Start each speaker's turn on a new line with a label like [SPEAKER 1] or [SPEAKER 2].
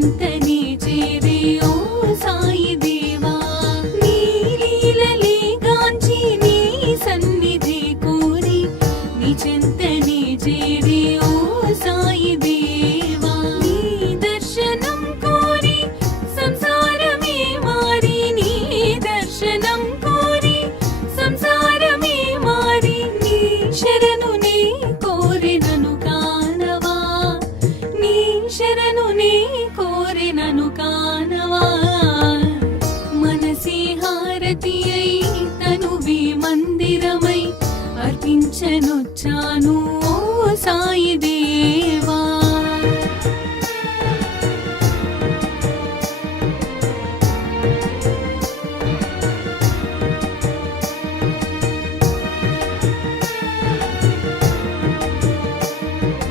[SPEAKER 1] gente. నను కానవా మనసి హారతి అయి తనువే మందిరమై అర్పించనొచ్చాను సాయి దేవా.